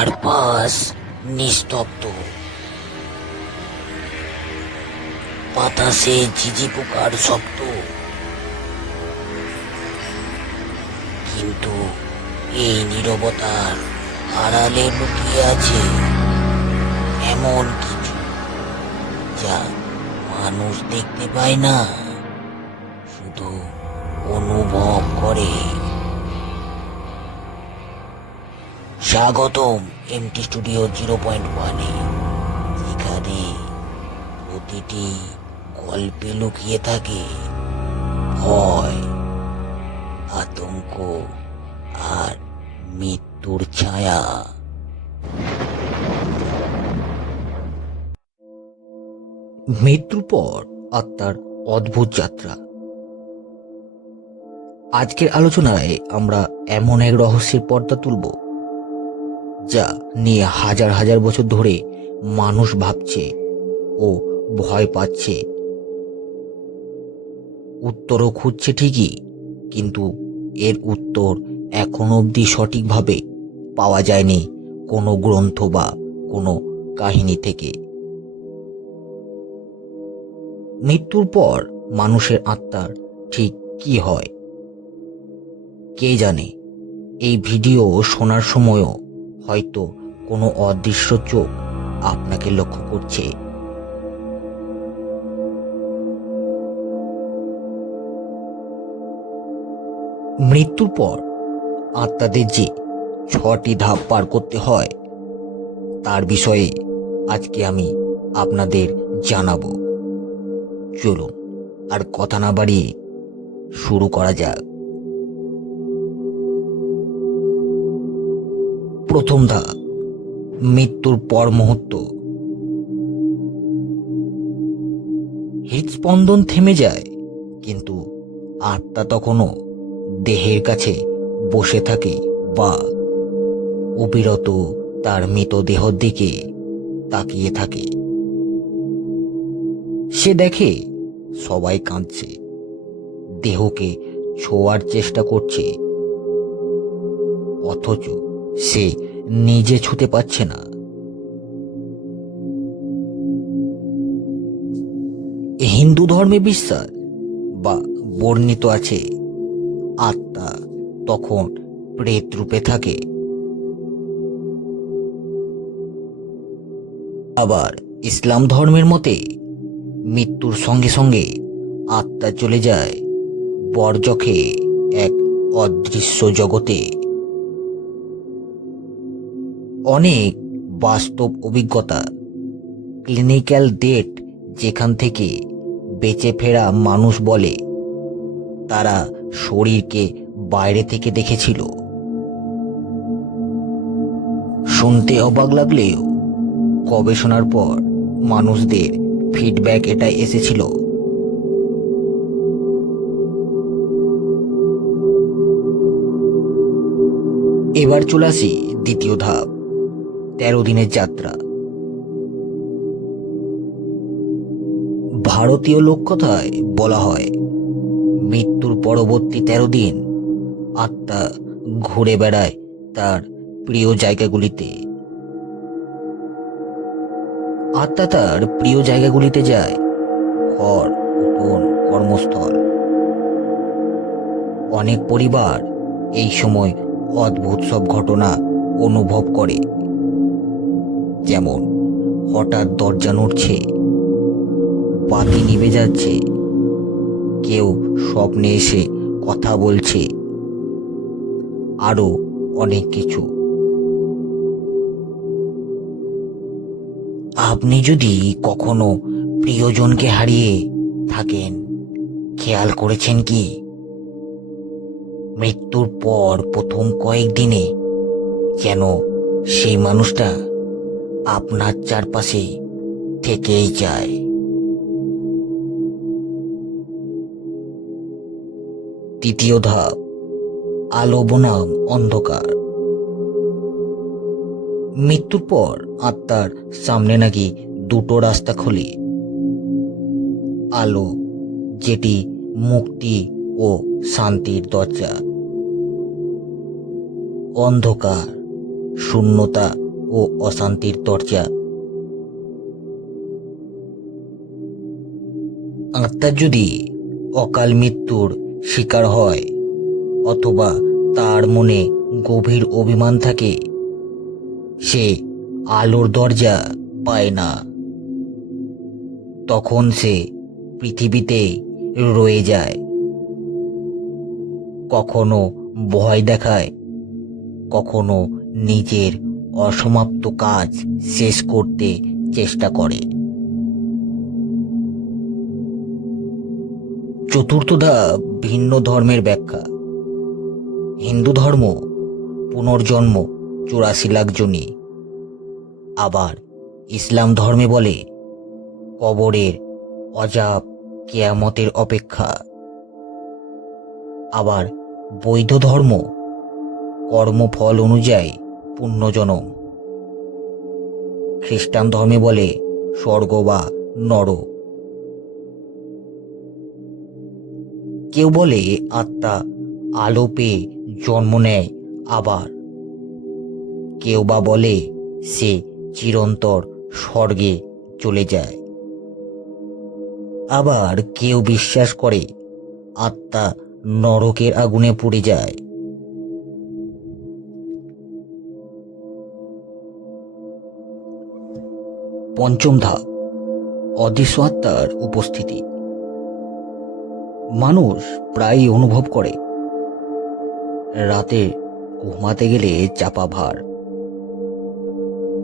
চারপাশ নিস্তব্ধ। বাতাসে ঝিঝি পোকার শব্দ। কিন্তু এই নীরবতার আড়ালে লুকিয়ে আছে এমন কিছু যা মানুষ দেখতে পায় না, শুধু অনুভব করে। স্বাগতম এমটি স্টুডিও জিরো পয়েন্ট ওয়ানে যেখানে প্রতিটি গল্পে লুকিয়ে থাকে ভয়, আতঙ্ক আর মৃত্যুর ছায়া। মৃত্যুর পর আত্মার অদ্ভুত যাত্রা। আজকের আলোচনায় আমরা এমন এক রহস্যের পর্দা তুলব যা নিয়ে হাজার হাজার বছর ধরে মানুষ ভাবছে ও ভয় পাচ্ছে। উত্তরও খুঁজছে ঠিকই, কিন্তু এর উত্তর এখন অবধি সঠিকভাবে পাওয়া যায়নি কোনো গ্রন্থ বা কোনো কাহিনী থেকে। মৃত্যুর পর মানুষের আত্মার ঠিক কি হয়? কে জানে? এই ভিডিও শোনার সময়ও হয়তো কোনো অদৃশ্য চোখ আপনাকে লক্ষ্য করছে। মৃত্যুর পর আত্মাদের যে ছটি ধাপ পার করতে হয়, তার বিষয়ে আজকে আমি আপনাদের জানাব। চলুন, আর কথা না বাড়িয়ে শুরু করা যাক। প্রথম ধাপ, মৃত্যুর পর মুহূর্ত। হৃদস্পন্দন থেমে যায়, কিন্তু আত্মা তখনও দেহের কাছে বসে থাকে বা অবিরত তার মৃতদেহর দিকে তাকিয়ে থাকে। সে দেখে সবাই কাঁদছে, দেহকে ছোঁয়ার চেষ্টা করছে, অথচ সে নিজে ছুতে পারছে না। হিন্দু ধর্মে বিশ্বাস বা বর্ণিত আছে, আত্মা তখন প্রেত রূপে থাকে। আবার ইসলাম ধর্মের মতে মৃত্যুর সঙ্গে সঙ্গে আত্মা চলে যায় বরজখে এক অদৃশ্য জগতে। অনেক বাস্তব অভিজ্ঞতা ক্লিনিক্যাল ডেট যেখান থেকে বেঁচে ফেরা মানুষ বলে তারা শরীরকে বাইরে থেকে দেখেছিল। শুনতে অবাক লাগলেও গবেষণার পর মানুষদের ফিডব্যাক এটা এসেছিল। এবার চলে আসি দ্বিতীয় ধাপ। তেরো দিনের যাত্রা। ভারতীয় লোককথায় বলা হয়, মৃত্যুর পরবর্তী তেরো দিন আত্মা ঘুরে বেড়ায় তার প্রিয় জায়গাগুলিতে। আত্মা তার প্রিয় জায়গাগুলিতে যায়, ঘর, উঠোন, কর্মস্থল। অনেক পরিবার এই সময় অদ্ভুত সব ঘটনা অনুভব করে। যেমন হঠাৎ দরজা নড়ছে বাতি নিভে যাচ্ছে, কেউ স্বপ্নে এসে কথা বলছে, আরও অনেক কিছু। আপনি যদি কখনো প্রিয়জনকে হারিয়ে থাকেন, খেয়াল করেছেন কি? মৃত্যুর পর প্রথম কয়েকদিনে যেন সেই মানুষটা আপনার চারপাশে থেকেই যায়। তৃতীয় ধাপ, আলো বনাম অন্ধকার। মৃত্যুর পর আত্মার সামনে নাকি দুটো রাস্তা খোলে। আলো, যেটি মুক্তি ও শান্তির দরজা। অন্ধকার, শূন্যতা ও অশান্তির দরজা। আত্মার যদি অকাল মৃত্যুর শিকার হয়, অথবা তার মনে গভীর অভিমান থাকে, সে আলোর দরজা পায় না। তখন সে পৃথিবীতে রয়ে যায়। কখনো ভয় দেখায়, কখনো নিজের অসমাপ্ত কাজ শেষ করতে চেষ্টা করে। চতুর্থ ভিন্ন ধর্মের ব্যাখ্যা। হিন্দু ধর্ম, পুনর্জন্ম চুরাশি লাখ জনি আবার ইসলাম ধর্মে বলে, কবরের অজাব কেয়ামতের অপেক্ষা। আবার বৈধ ধর্ম, কর্মফল অনুযায়ী পুণ্যজনম খ্রিস্টান ধর্মে বলে স্বর্গ বা নরক কেউ বলে আত্মা আলো পেয়ে জন্ম নেয় আবার। কেউ বা বলে সে চিরন্তর স্বর্গে চলে যায়। আবার কেউ বিশ্বাস করে আত্মা নরকের আগুনে পুড়ে যায়। পঞ্চম ধাপ অদৃশ্য আত্মার উপস্থিতি। মানুষ প্রায়ই অনুভব করে, রাতে ঘুমাতে গেলে চাপা ভার,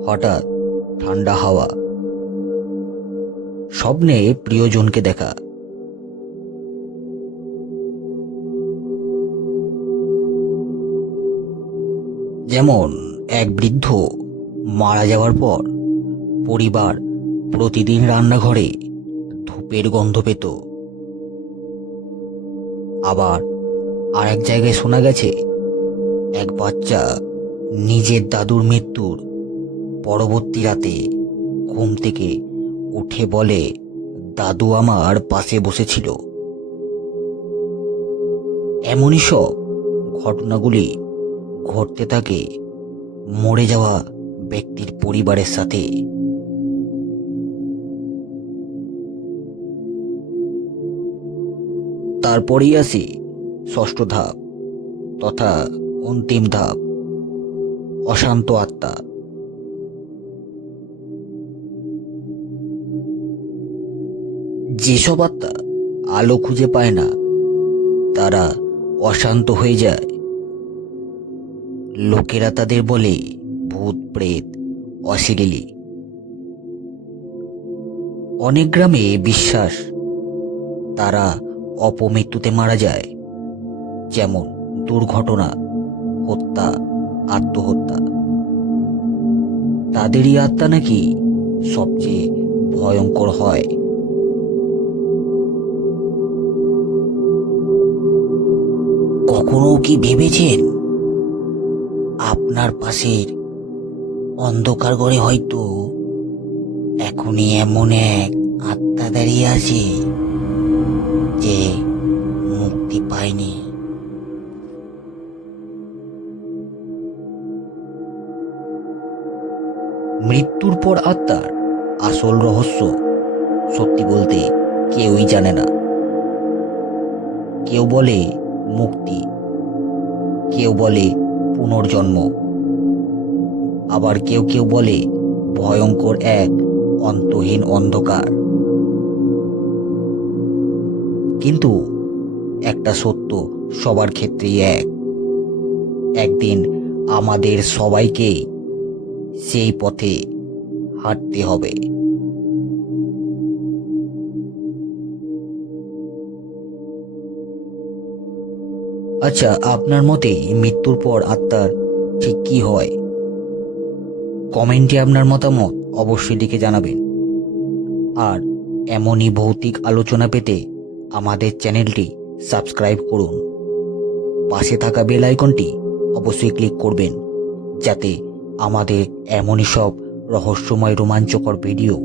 হঠাৎ ঠান্ডা হাওয়া, স্বপ্নে প্রিয়জনকে দেখা। যেমন এক বৃদ্ধ মারা যাওয়ার পর পরিবার প্রতিদিন রান্নাঘরে ধূপের গন্ধ পেত। আবার আর এক জায়গায় শোনা গেছে, এক বাচ্চা নিজের দাদুর মৃত্যুর পরবর্তী রাতে ঘুম থেকে উঠে বলে, দাদু আমার পাশে বসেছিল। এমনই সব ঘটনাগুলি ঘটতে থাকে মরে যাওয়া ব্যক্তির পরিবারের সাথে। তারপরেই আসে ষষ্ঠ ধাপ তথা অন্তিম ধাপ, অশান্ত আত্মা। যেসব আত্মা আলো খুঁজে পায় না, তারা অশান্ত হয়ে যায়। লোকেরা তাদের বলে, ভূত, প্রেত অশিরিলি অনেক গ্রামে বিশ্বাস, তারা অপমৃত্যুতে মারা যায়। যেমন দুর্ঘটনা, হত্যা, আত্মহত্যা। তাদেরই আত্মা নাকি সবচেয়ে ভয়ঙ্কর হয়? কখনো কি ভেবেছেন আপনার পাশের অন্ধকার ঘরে হয়তো এখনই এমন এক আত্মা দাঁড়িয়ে আছে? যে মুক্তি পায়নি। মৃত্যুর পর আত্মার আসল রহস্য সত্যি বলতে কেউই জানে না। কেউ বলে মুক্তি, কেউ বলে পুনর্জন্ম, আবার কেউ কেউ বলে ভয়ঙ্কর এক অন্তহীন অন্ধকার। কিন্তু একটা সত্য সবার ক্ষেত্রেই এক। একদিন আমাদের সবাইকে সেই পথে হাঁটতে হবে। আচ্ছা আপনার মতে মৃত্যুর পর আত্মার ঠিক কি হয়? কমেন্টে আপনার মতামত অবশ্যই লিখে জানাবেন। আর এমনই ভৌতিক আলোচনা পেতে আমাদের চ্যানেলটি সাবস্ক্রাইব করুন। পাশে থাকা বেল আইকনটি অবশ্যই ক্লিক করবেন, যাতে আমাদের এমনই সব রহস্যময় রোমাঞ্চকর ভিডিও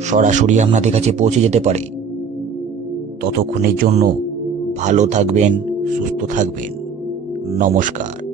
সরাসরি আপনাদের কাছে পৌঁছে যেতে পারে। ততক্ষণের জন্য ভালো থাকবেন, সুস্থ থাকবেন। নমস্কার।